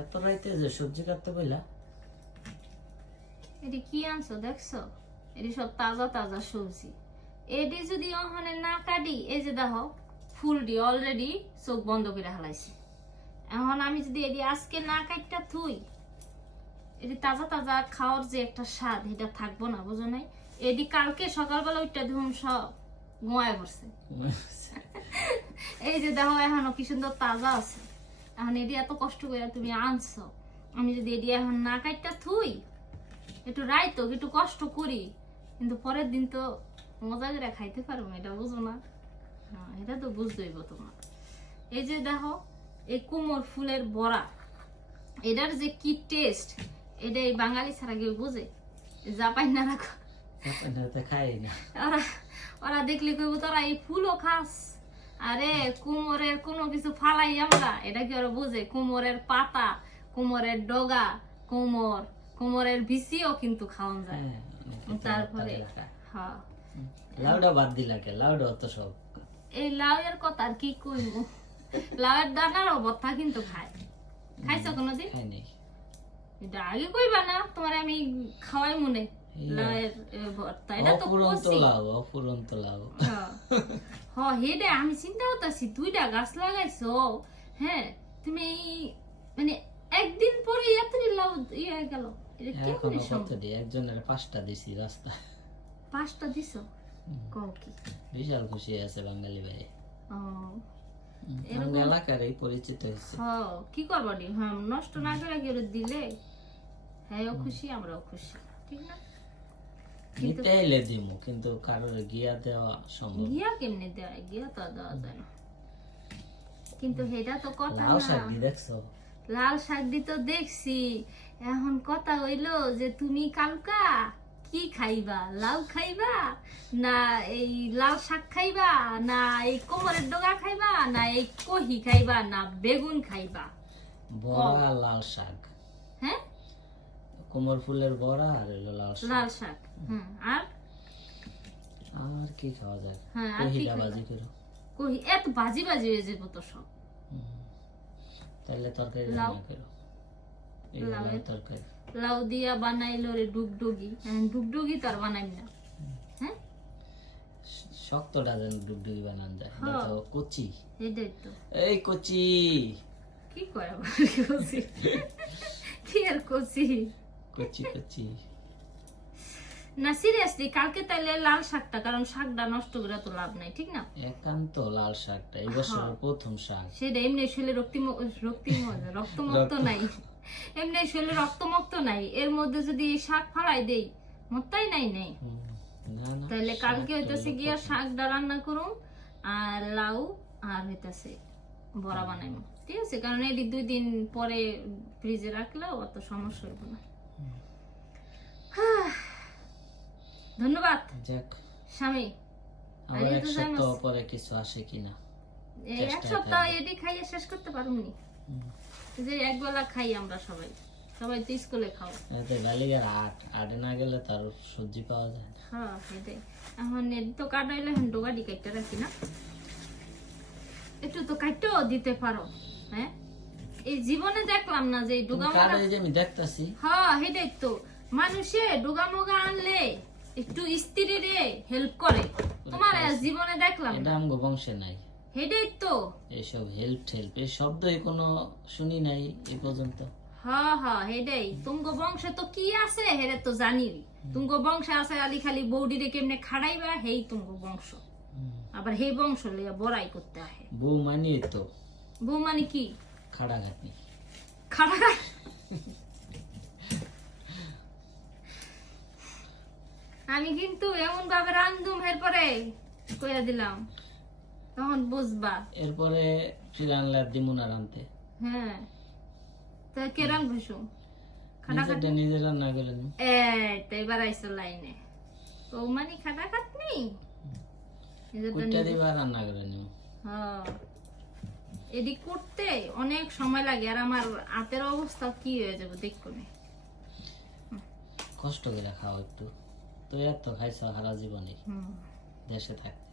এত রাইতে যে সবজি কাটতে কইলা এটি কি আনছো দেখছ? এটি সব তাজা তাজা সবজি। এটি যদি ওখানে না কাটি এই যে দেখো ফুলটি অলরেডি চোখ বন্ধ করে হালাইছে। এখন আমি যদি এটি আজকে না কাটটা থুই এটি তাজা তাজা খাওয়ার যে একটা স্বাদ এটা থাকব না বুঝো নাই? এটি কালকে সকালবেলা ওইটা ধুম সব গোয়ায় পড়ছে। এই যে দেখো এখনও কি সুন্দর তাজা আছে। এখন এটি এত কষ্ট করে তুমি আনছো। আমি যদি এটি এখন না কাটটা থুই একটু রাইতো একটু কষ্ট করি। কিন্তু পরের দিন তো মজা করে খাইতে পারব এটা বুঝো না। হ্যাঁ এটা তো বুঝতেইব তোমার। এই যে দেখো এই কুমোর ফুলের বড়া এটার যে কি টেস্ট এটা এই বাঙালি ছাড়া কেউ বোঝে? জাপাই না রাখো। খাই ওরা ওরা দেখলে কইব তোরা এই ফুলও খাস। আরে কুমোরের কোনো কিছু ফালাই আমরা? এটা কি ওরা বোঝে? কুমোরের পাতা কুমোরের ডগা কুমোর কুমোরের বিচিও কিন্তু খাওয়ান যায়। হ্যাঁ, তারপরে হ্যাঁ। লাউডা বাদ দিলা কে? লাউডা তো সব এই লাউয়ের কথা আর কি কইব লাউয়ের দানার অবস্থা কিন্তু খায় খাইছো কোনোদিন? খাই নাই এটা আগে কইবা না তোমার আমি খাওয়াই মনে এই ভর্তা এটা তো অপুরন্ত লাউ অপুরন্ত লাউ। হ হেডে আমি চিন্তা করতেছি দুইটা গাছ লাগাইছো হ্যাঁ তুমি মানে একদিন পরে লাউ ইয়ে গেল একজনের পাঁচটা দিছি রাস্তা পাঁচটা দিছো কও কি বিশাল খুশি আছে বাঙালি ভাই ও আমাদের এলাকার এই পরিচিত হয়েছে কি করব হ্যাঁ নষ্ট না করে দিলে হ্যাঁ খুশি আমরাও খুশি ঠিক না দিমু কিন্তু কারোর গিয়া দেওয়া সম্ভব গিয়া কেমনে দেওয়া? গিয়া তো দেওয়া যায় না। কিন্তু তো কথা লাউ শাক দি দেখছ? লাল শাক দি তো দেখছি। এখন কথা হইল যে তুমি কালকা কি খাইবা? লাউ খাইবা? না এই লাল শাক খাইবা? না এই কোমরের ডগা খাইবা? না এই কহি খাইবা? না বেগুন খাইবা? বড়া লাল শাক। হ্যাঁ? কোমর ফুলের বড়া আর হলো লাল শাক। লাল শাক হুম আর? আর কি খাওয়া যায়? হ্যাঁ আর কি? বাজি করো। কহি এত বাজি বাজি হয়ে যাব তো সব। তাহলে তরকারি? রান্না করো। এই লাউ। তরকারি। লাউ দিয়া বানাইলো রে ডুগডুগি। হ্যাঁ, ডুগডুগি তো আর বানাইম না। হ্যাঁ? শক্তটা যেন ডুবডুবি বানান যায়। কচি। এটাই তো। এই কচি। কি কয় আবার কচি? কি আর কচি? কচি কচি। না সিরিয়াসলি কালকে তাইলে লাল শাকটা কারণ শাকটা নষ্ট করে তো লাভ নাই ঠিক না? একান্ত লাল শাকটা এই বছরের প্রথম শাক। সেটা এমনি শরীরে রক্তি রক্তি রক্তমুক্ত নাই। এমনি রক্তমুক্ত নাই। এর মধ্যে যদি শাক ফালাই দেই মত্তাই নাই তাইলে কালকে হইতেছে গিয়া। শাকটা রান্না করুম আর লাউ আর হইতেছে বড়া বানাইমু। ঠিক আছে কারণ এটি দুই দিন পরে ফ্রিজে রাখলেও অত সমস্যা হইব না। ধন্যবাদ। যাক স্বামী আবার এক সপ্তাহ পরে কিছু আসে কিনা। এক সপ্তাহ। খাইয়ে শেষ করতে পারুমনি। যে একবেলা খাই আমরা সবাই। সবাই তো স্কুলে খাও। এতে গালিগার আট আটে না গেলে তার সবজি পাওয়া যায়। হ্যাঁ সেটাই। এখন এটি তো কাটাইলে এখন ডোগাটি কাটতে রাখি না। একটু তো কাটতেও দিতে পারো হ্যাঁ? এই জীবনে দেখলাম না যে ডুগা মোগা আমি দেখতাছি। হ্যাঁ সেটাই তো। মানুষে ডুগা মোগা আনলে একটু স্ত্রী রে হেল্প করে। তোমার জীবনে দেখলাম এটা আমগো বংশে নাই। সেটাই তো। এইসব হেল্প টেল্প এই শব্দই কোনো শুনি নাই এই পর্যন্ত। হ্যাঁ হ্যাঁ হেডাই তুমগো বংশে তো কি আছে হেরে তো জানি তুমগো বংশে আছে আলি খালি বৌডিরে কেমনে খাড়াইবা হেই তুমগো বংশ। আবার হে বংশ লিয়া বড়াই করতে আহে। বউ মানিয়ে তো। বউ মানে কি? খাড়া ঘাটনি খাড়া আমি কিন্তু এমন ভাবে রান্ধুম এরপরে কইয়া দিলাম। তখন বুঝবা। এরপরে ফিরানলা দিমুনা রানতে হ্যাঁ। তা কে রান্ধবো খাটা নিজেরটা নিজে রান্না করে নিও। এই তো এবার আইসো লাইনে। বৌমানি খাটা খাটনি নিজেরটা কুইটা দিবা রান্না করে নিও। হ্যাঁ। এডি করতে অনেক সময় লাগে আর আমার হাতের অবস্থা কি হয়ে যাবে দেখো নে। কষ্ট করে খাওয়া একটু। তো এত খাইছ সারা জীবনে দেশে থাকতে।